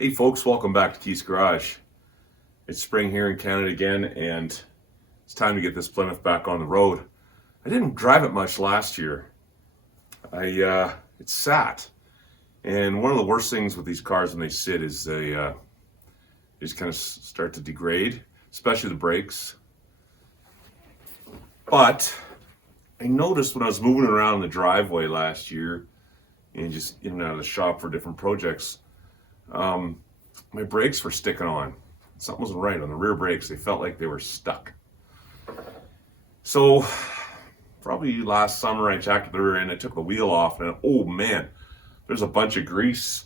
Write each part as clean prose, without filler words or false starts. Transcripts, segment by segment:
Hey folks, welcome back to Keith's Garage. It's spring here in Canada again, and it's time to get this Plymouth back on the road. I didn't drive it much last year. It sat, and one of the worst things with these cars when they sit is they just kind of start to degrade, especially the brakes. But I noticed when I was moving around the driveway last year and just in and out of the shop for different projects, my brakes were sticking on. Something wasn't right on the rear brakes. They felt like they were stuck. So probably last summer I jacked the rear end, I took the wheel off, and oh man, there's a bunch of grease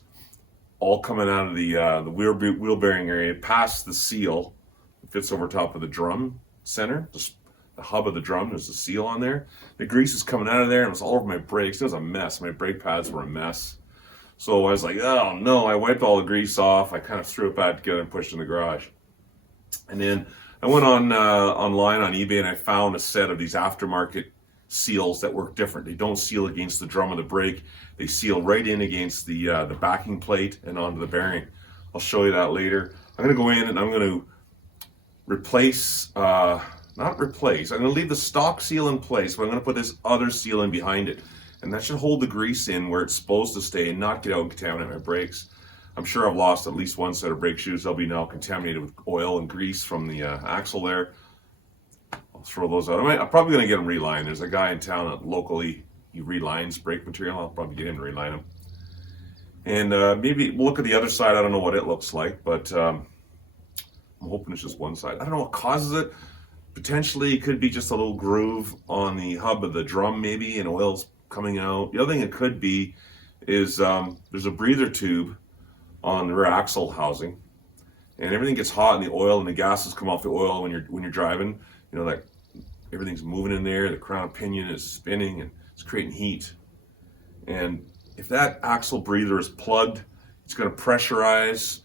all coming out of the wheel bearing area past the seal. It fits over top of the drum center, the hub of the drum. There's a seal on there. The grease is coming out of there, and it was all over my brakes. It was a mess. My brake pads were a mess. So I was like, oh no, I wiped all the grease off. I kind of threw it back together and pushed it in the garage. And then I went online on eBay, and I found a set of these aftermarket seals that work different. They don't seal against the drum of the brake. They seal right in against the backing plate and onto the bearing. I'll show you that later. I'm going to go in and I'm going to replace, I'm going to leave the stock seal in place, but I'm going to put this other seal in behind it. And that should hold the grease in where it's supposed to stay and not get out and contaminate my brakes. I'm sure I've lost at least one set of brake shoes. They'll be now contaminated with oil and grease from the axle there. I'll throw those out. I'm probably going to get them relined. There's a guy in town that locally, he relines brake material. I'll probably get him to reline them. And maybe we'll look at the other side. I don't know what it looks like, but I'm hoping it's just one side. I don't know what causes it. Potentially it could be just a little groove on the hub of the drum maybe, and oil's coming out. The other thing it could be is there's a breather tube on the rear axle housing, and everything gets hot, and the oil and the gases come off the oil when you're driving. You know, like everything's moving in there. The crown pinion is spinning and it's creating heat. And if that axle breather is plugged, it's going to pressurize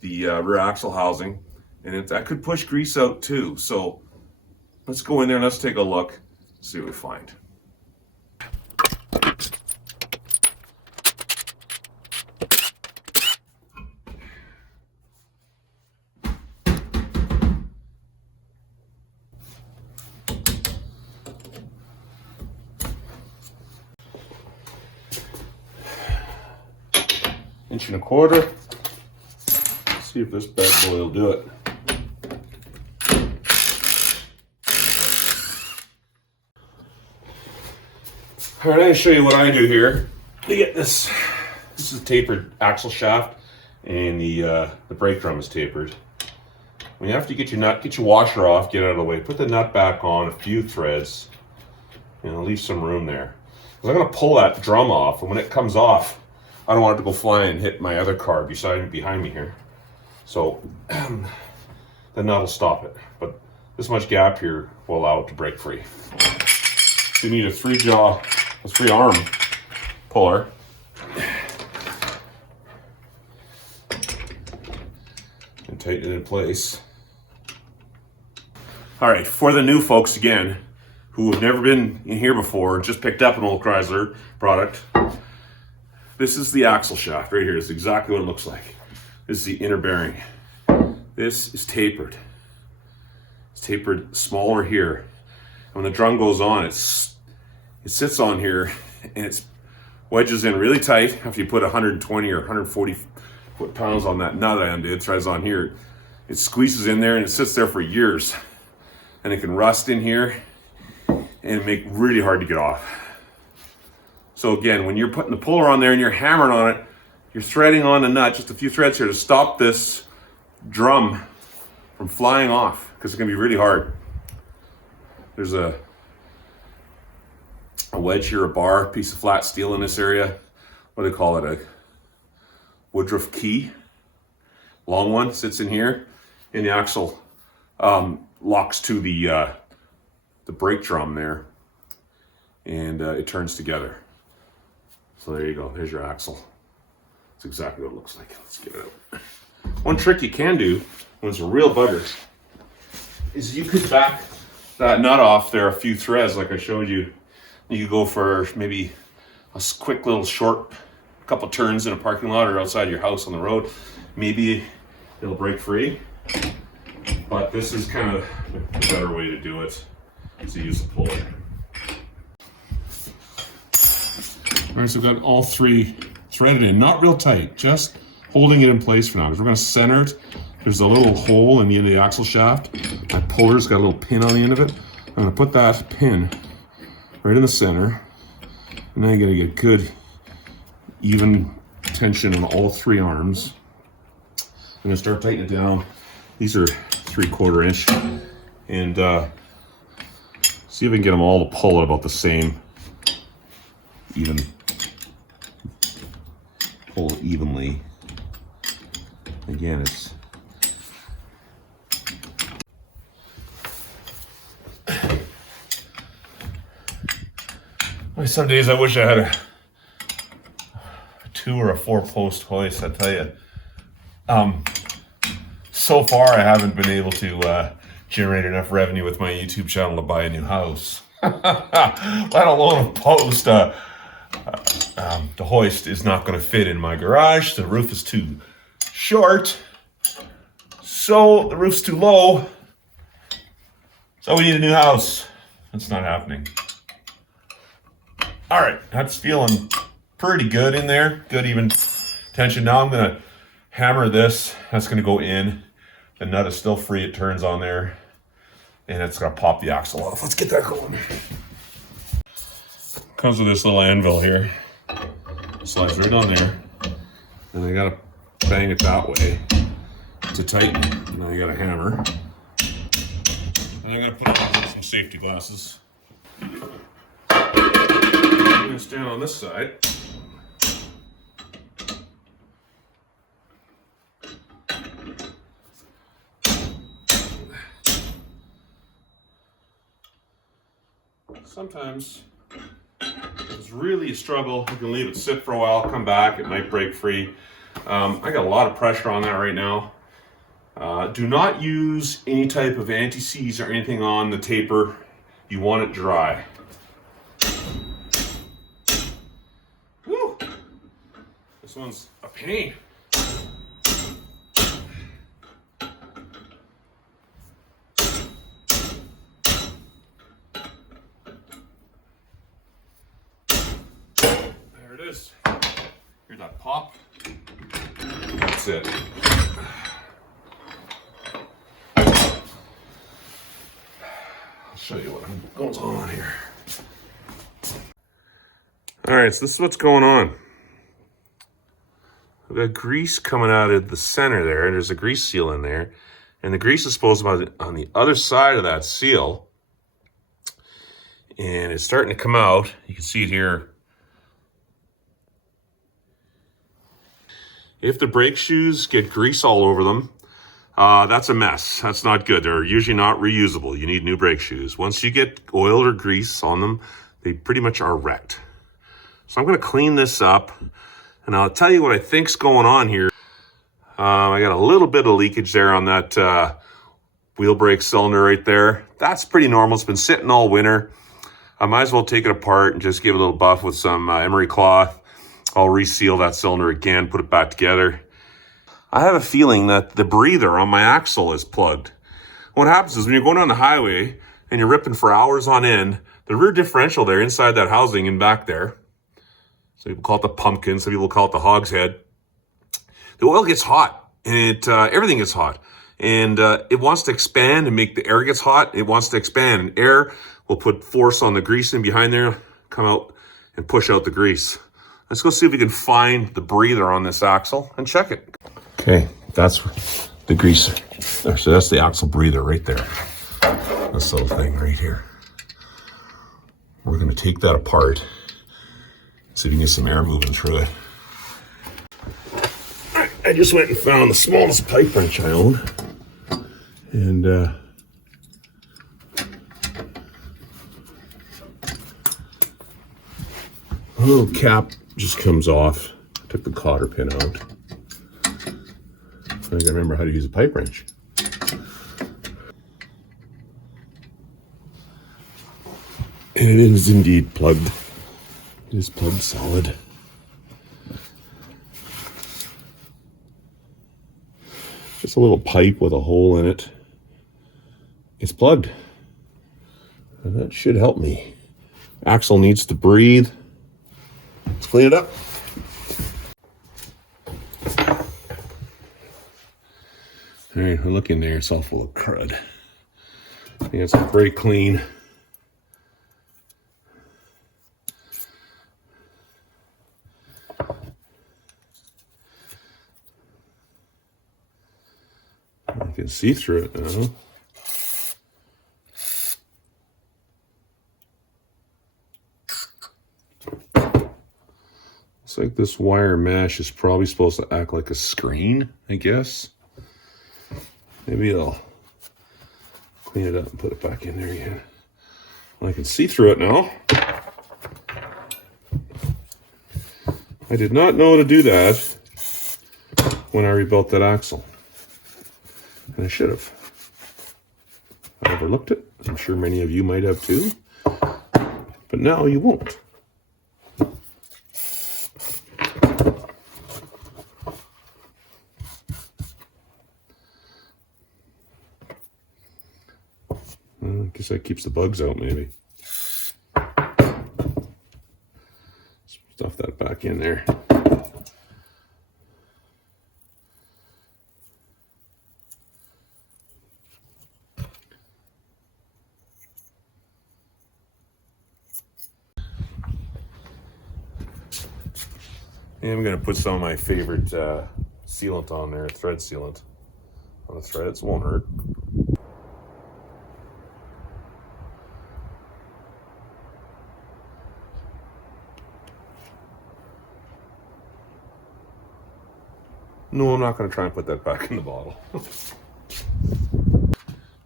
the rear axle housing, and that could push grease out too. So let's go in there and let's take a look, see what we find. Inch and a quarter. Let's see if this bad boy will do it. All right, I'm going to show you what I do here to get this. This is a tapered axle shaft, and the brake drum is tapered. When you have to get your nut, get your washer off, get it out of the way. Put the nut back on, a few threads, and leave some room there. Because I'm going to pull that drum off, and when it comes off, I don't want it to go flying and hit my other car behind me here. So the nut will stop it. But this much gap here will allow it to break free. So you need a three arm puller. And tighten it in place. All right, for the new folks again, who have never been in here before, just picked up an old Chrysler product, this is the axle shaft right here. It's exactly what it looks like. This is the inner bearing. This is tapered. It's tapered smaller here. And when the drum goes on, it sits on here and it wedges in really tight. After you put 120 or 140 foot-pounds on that nut I undid, threads on here, it squeezes in there and it sits there for years. And it can rust in here and make it really hard to get off. So again, when you're putting the puller on there and you're hammering on it, you're threading on the nut, just a few threads here to stop this drum from flying off, because it's gonna be really hard. There's a wedge here, a bar, piece of flat steel in this area. What do they call it? A Woodruff key. Long one sits in here, and the axle locks to the brake drum there, and it turns together. So there you go, there's your axle. That's exactly what it looks like. Let's get it out. One trick you can do when it's a real bugger is you could back that nut off there a few threads like I showed you. You could go for maybe a quick little short couple turns in a parking lot or outside your house on the road. maybe it'll break free. But this is kind of a better way to do it, is to use a puller. All right, so we've got all three threaded in, not real tight, just holding it in place for now. Because we're gonna center it. There's a little hole in the end of the axle shaft. My puller's got a little pin on the end of it. I'm gonna put that pin right in the center. And then you gotta get good, even tension on all three arms. I'm gonna start tightening it down. These are 3/4 inch. And see if we can get them all to pull at about the same, even, pull it evenly. Again, it's some days I wish I had a 2 or a 4 post hoist, I tell you. So far I haven't been able to generate enough revenue with my YouTube channel to buy a new house. Let alone a post. The hoist is not going to fit in my garage. The roof is too short. So the roof's too low. So we need a new house. That's not happening. All right, that's feeling pretty good in there. Good even tension. Now I'm gonna hammer this. That's gonna go in. The nut is still free, it turns on there. And it's gonna pop the axle off. Let's get that going. Comes with this little anvil here. Slides right on there. And I gotta bang it that way to tighten it. And now you got a hammer. And I'm gonna put on some safety glasses. I'm gonna stand on this side. Sometimes it's really a struggle. You can leave it sit for a while, come back, it might break free. I got a lot of pressure on that right now. Do not use any type of anti-seize or anything on the taper. You want it dry. Woo! This one's a pain. There it is. Hear that pop? That's it. Show you what goes on here. All right, so this is what's going on. We've got grease coming out of the center there, and there's a grease seal in there. And the grease is supposed to be on the other side of that seal. And it's starting to come out. You can see it here. If the brake shoes get grease all over them, that's a mess. That's not good. They're usually not reusable. You need new brake shoes. Once you get oil or grease on them, they pretty much are wrecked. So I'm going to clean this up, and I'll tell you what I think's going on here. I got a little bit of leakage there on that wheel brake cylinder right there. That's pretty normal. It's been sitting all winter. I might as well take it apart and just give it a little buff with some emery cloth. I'll reseal that cylinder again, put it back together. I have a feeling that the breather on my axle is plugged. What happens is when you're going down the highway and you're ripping for hours on end, the rear differential there inside that housing and back there, some people call it the pumpkin, some people call it the hogshead, the oil gets hot and everything gets hot. And it wants to expand and make the air gets hot. It wants to expand, and air will put force on the grease in behind there, come out and push out the grease. Let's go see if we can find the breather on this axle and check it. Okay, that's the grease. So that's the axle breather right there. This little thing right here. We're gonna take that apart, see if we can get some air moving through it. I just went and found the smallest pipe wrench I own. And a little cap just comes off. Took the cotter pin out. I gotta remember how to use a pipe wrench. And it is indeed plugged. It is plugged solid. just a little pipe with a hole in it. It's plugged. And that should help me. Axle needs to breathe. Let's clean it up. All right, look in there. It's all full of crud. I think it's brake clean. I can see through it now. Looks like this wire mesh is probably supposed to act like a screen, I guess. Maybe I'll clean it up and put it back in there again. I can see through it now. I did not know to do that when I rebuilt that axle. And I should have. I overlooked it. I'm sure many of you might have too. But now you won't. I guess that keeps the bugs out, maybe. Stuff that back in there. And I'm going to put some of my favorite sealant on there, thread sealant on the threads. Won't hurt. No, I'm not going to try and put that back in the bottle.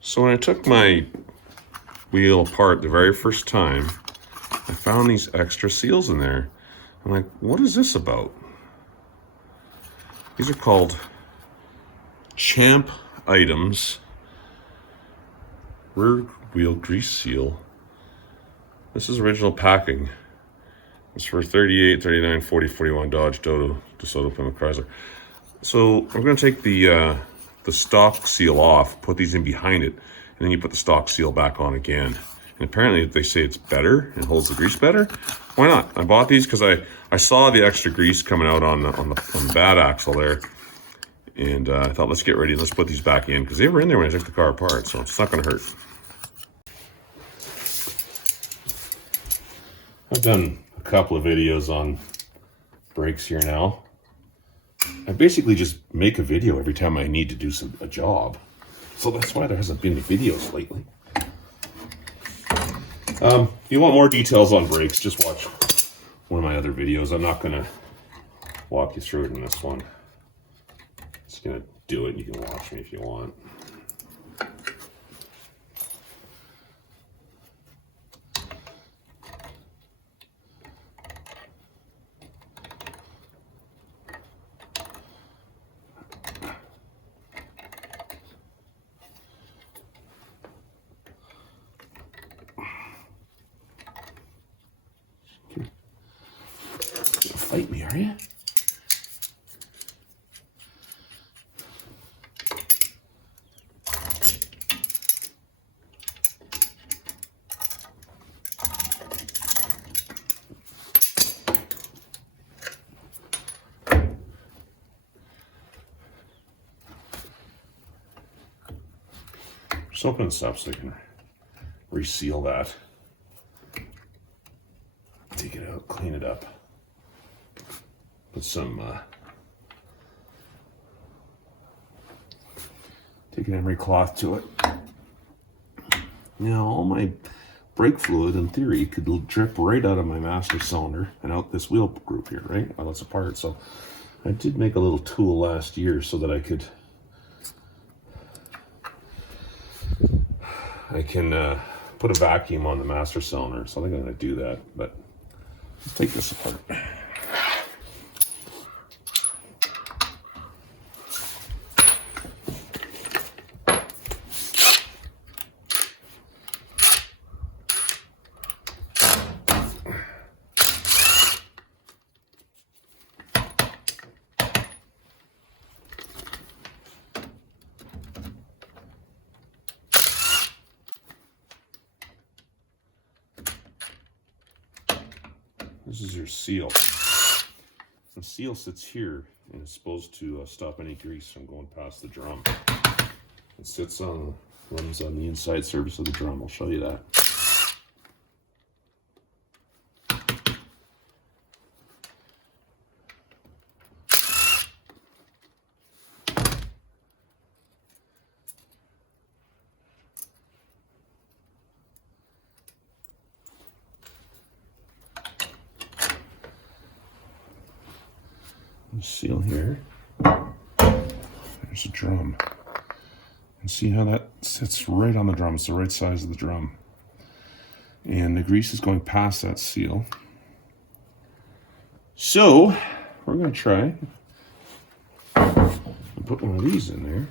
So when I took my wheel apart the very first time, I found these extra seals in there. I'm like, what is this about? These are called Champ items. Rear wheel grease seal. This is original packing. It's for 38, 39, 40, 41 Dodge, Dodo, DeSoto, Plymouth, Chrysler. So we're going to take the stock seal off, put these in behind it, and then you put the stock seal back on again. And apparently they say it's better and holds the grease better. Why not? I bought these because I saw the extra grease coming out on the bad axle there. And I thought, let's get ready. Let's put these back in because they were in there when I took the car apart. So it's not going to hurt. I've done a couple of videos on brakes here now. I basically just make a video every time I need to do a job. So that's why there hasn't been any videos lately. If you want more details on brakes, just watch one of my other videos. I'm not going to walk you through it in this one. Just going to do it. You can watch me if you want. Fight me, are you? Just open this up so I can reseal that. Take it out, clean it up. Put some, take an emery cloth to it. Now, all my brake fluid, in theory, could drip right out of my master cylinder and out this wheel group here, right? While it's apart. So I did make a little tool last year so that I can put a vacuum on the master cylinder. So I think I'm going to do that, but let's take this apart. This is your seal. The seal sits here and it's supposed to stop any grease from going past the drum. It sits on, runs on the inside surface of the drum. I'll show you that. Seal here. There's a drum. And see how that sits right on the drum. It's the right size of the drum. And the grease is going past that seal. So we're going to try and put one of these in there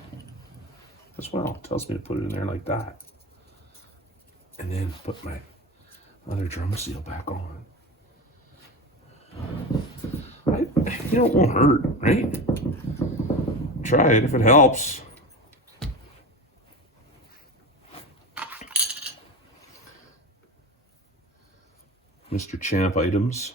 as well. It tells me to put it in there like that. And then put my other drum seal back on. You know, it won't hurt, right? Try it if it helps. Mr. Champ items.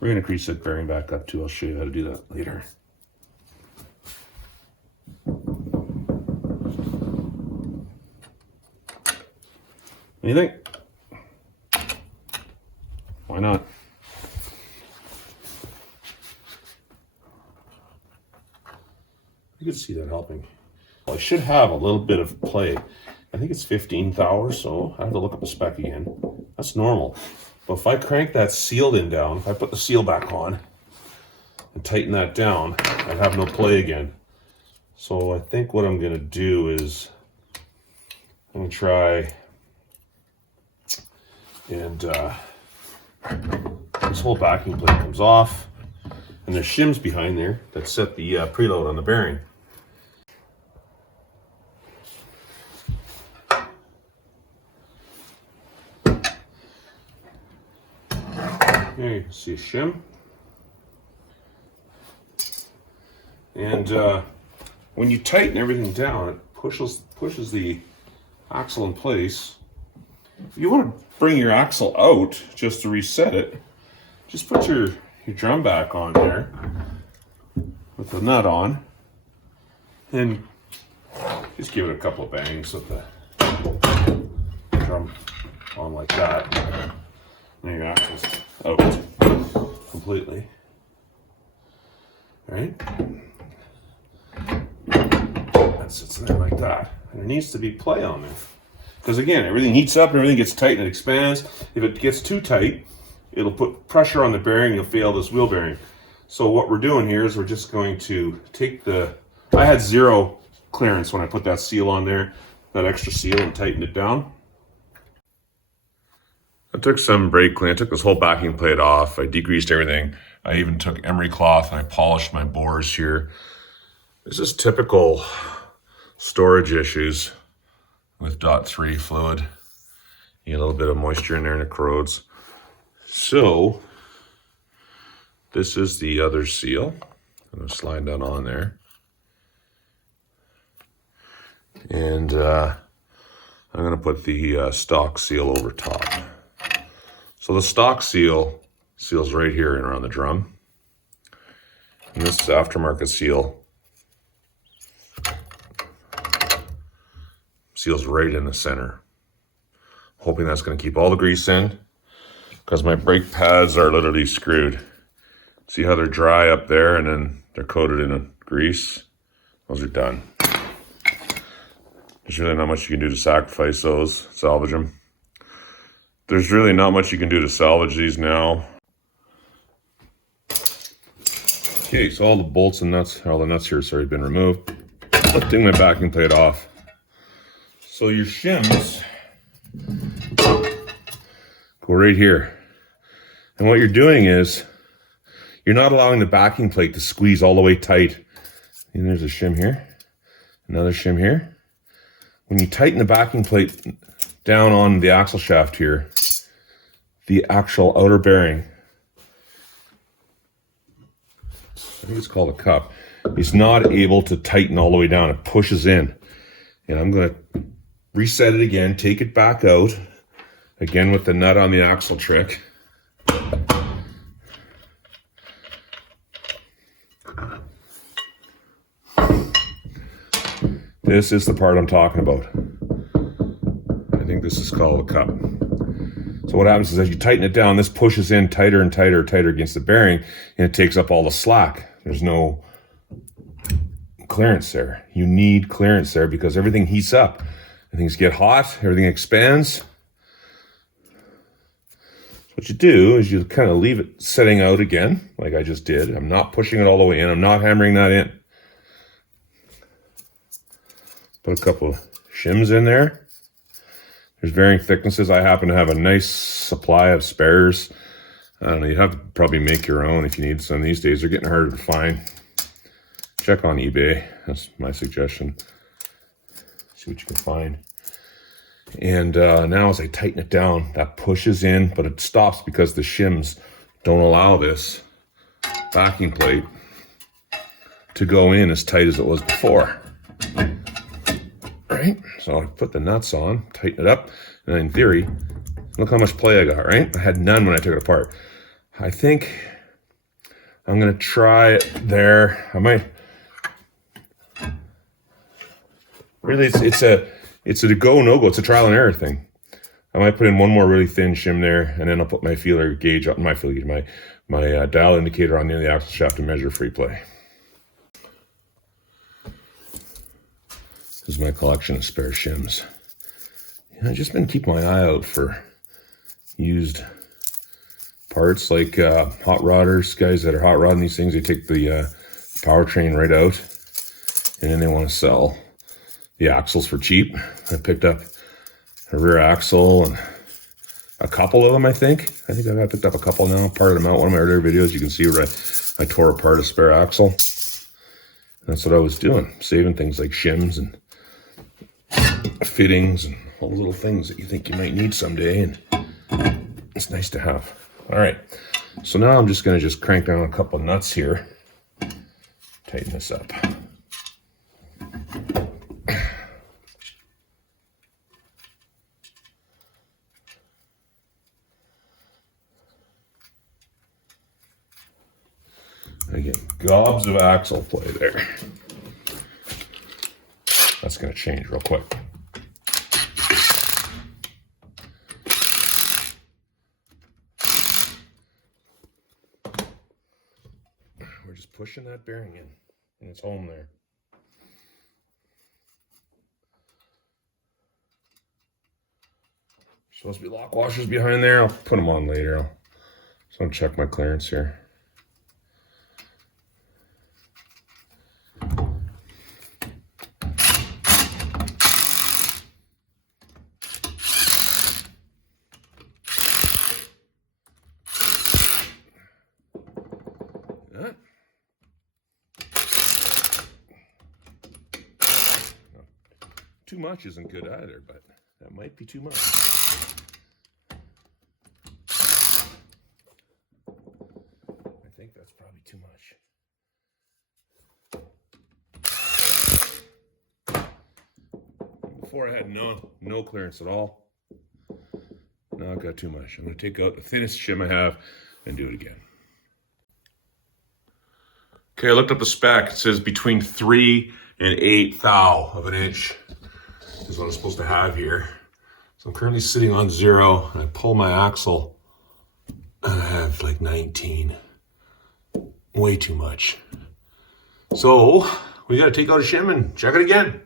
We're going to grease that bearing back up too. I'll show you how to do that later. What do you think? Why not? You can see that helping. Well, I should have a little bit of play. I think it's 15 thou, so I have to look up the spec again. That's normal. But if I crank that seal in down, if I put the seal back on and tighten that down, I'd have no play again. So I think what I'm gonna do is I'm gonna try and this whole backing plate comes off, and there's shims behind there that set the preload on the bearing. There you can see a shim. And when you tighten everything down, it pushes the axle in place. If you want to bring your axle out just to reset it, just put your drum back on there with the nut on, and just give it a couple of bangs with the drum on like that. And your axle's out completely. Right? That sits there like that. And there needs to be play on there. Because again, everything heats up and everything gets tight and it expands. If it gets too tight, it'll put pressure on the bearing, you'll fail this wheel bearing. So what we're doing here is we're just going to take I had zero clearance when I put that seal on there, that extra seal, and tightened it down. I took some brake clean. I took this whole backing plate off. I degreased everything. I even took emery cloth and I polished my bores here. This is typical storage issues with .3 fluid. You get a little bit of moisture in there and it corrodes. So this is the other seal. I'm going to slide that on there. And I'm going to put the stock seal over top. So the stock seal seals right here and around the drum. And this aftermarket seal seals right in the center. Hoping that's going to keep all the grease in, because my brake pads are literally screwed. See how they're dry up there and then they're coated in grease? Those are done. There's really not much you can do to sacrifice those, salvage them. There's really not much you can do to salvage these now. Okay, so all the bolts and nuts, all the nuts here has already been removed. Lifting my backing plate off. So your shims go right here. And what you're doing is, you're not allowing the backing plate to squeeze all the way tight. And there's a shim here, another shim here. When you tighten the backing plate down on the axle shaft here, the actual outer bearing, I think it's called a cup, is not able to tighten all the way down. It pushes in. And I'm going to reset it again, take it back out, again with the nut on the axle trick. This is the part I'm talking about. I think this is called a cup. So what happens is as you tighten it down, this pushes in tighter and tighter and tighter against the bearing, and it takes up all the slack. There's no clearance there. You need clearance there because everything heats up. Things get hot, everything expands. What you do is you kind of leave it setting out again, like I just did. I'm not pushing it all the way in. I'm not hammering that in. Put a couple of shims in there. There's varying thicknesses. I happen to have a nice supply of spares. I don't know, you have to probably make your own if you need some. These days they're getting harder to find. Check on eBay. That's my suggestion. See what you can find. And now as I tighten it down, that pushes in, but it stops because the shims don't allow this backing plate to go in as tight as it was before. Right? So I put the nuts on, tighten it up, and in theory, look how much play I got, right? I had none when I took it apart. I think I'm gonna try it there. I might, really, it's a go, no go. It's a trial and error thing. I might put in one more really thin shim there, and then I'll put my feeler gauge on, my dial indicator on the end of the axle shaft to measure free play. This is my collection of spare shims. I've just been keeping my eye out for used parts like hot rodders, guys that are hot rodding these things. They take the powertrain right out, and then they want to sell the axles for cheap. I picked up a rear axle and a couple of them, I think. I've picked up a couple now, parted them out. One of my earlier videos, you can see where I tore apart a spare axle. That's what I was doing, saving things like shims and fittings and all the little things that you think you might need someday, and it's nice to have. All right, so now I'm just gonna crank down a couple nuts here, tighten this up. Again, gobs of axle play there. That's going to change real quick. We're just pushing that bearing in, and it's home there. Supposed to be lock washers behind there. I'll put them on later. So I'll check my clearance here. Too much isn't good either, but that might be too much. I think that's probably too much. Before I had no clearance at all. Now I've got too much. I'm going to take out the thinnest shim I have and do it again. Okay, I looked up the spec. It says between 3 and 8 thou of an inch is what I'm supposed to have here. So I'm currently sitting on 0, and I pull my axle, and I have like 19. Way too much. So we got to take out a shim and check it again.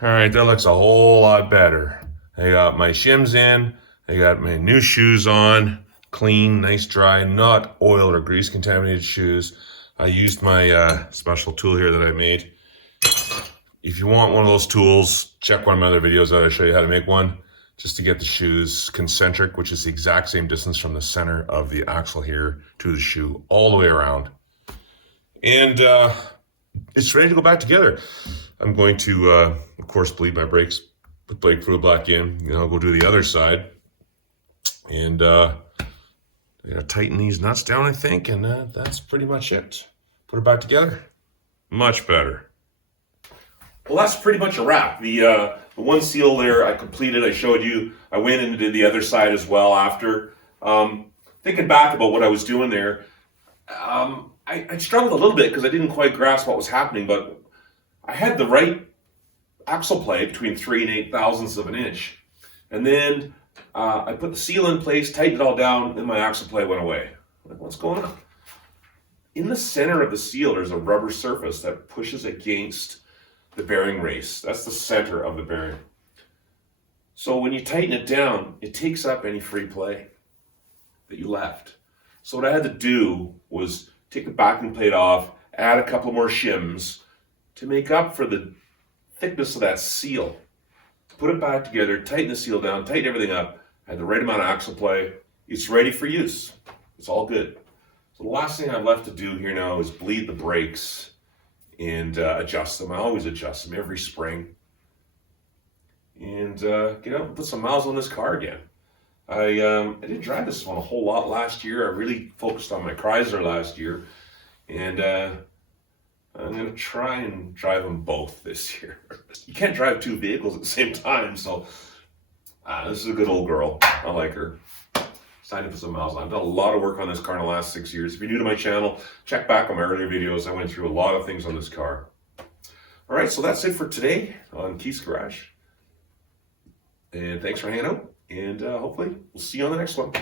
All right, that looks a whole lot better. I got my shims in. I got my new shoes on. Clean, nice, dry, not oil or grease contaminated shoes. I used my special tool here that I made. If you want one of those tools, check one of my other videos out. I show you how to make one, just to get the shoes concentric, which is the exact same distance from the center of the axle here to the shoe, all the way around. And it's ready to go back together. I'm going to, of course, bleed my brakes, put brake fluid back in, I'll go do the other side. And tighten these nuts down, I think, and that's pretty much it. Put it back together. Much better. Well, that's pretty much a wrap. The one seal there I completed, I showed you. I went and did the other side as well after. Thinking back about what I was doing there, I struggled a little bit because I didn't quite grasp what was happening, but I had the right axle play between 3 and 8 thousandths of an inch. And then I put the seal in place, tightened it all down, and my axle play went away. I'm like, what's going on? In the center of the seal, there's a rubber surface that pushes against the bearing race. That's the center of the bearing. So when you tighten it down, it takes up any free play that you left. So what I had to do was take the backing plate off, add a couple more shims to make up for the thickness of that seal. Put it back together, tighten the seal down, tighten everything up, had the right amount of axle play. It's ready for use. It's all good. So the last thing I'm left to do here now is bleed the brakes and adjust them. I always adjust them every spring. And get out and put some miles on this car again. I didn't drive this one a whole lot last year. I really focused on my Chrysler last year. And I'm going to try and drive them both this year. You can't drive two vehicles at the same time, so this is a good old girl. I like her. Signed up for some miles. I've done a lot of work on this car in the last 6 years. If you're new to my channel, check back on my earlier videos. I went through a lot of things on this car. All right, so that's it for today on Keith's Garage. And thanks for hanging out. And hopefully we'll see you on the next one.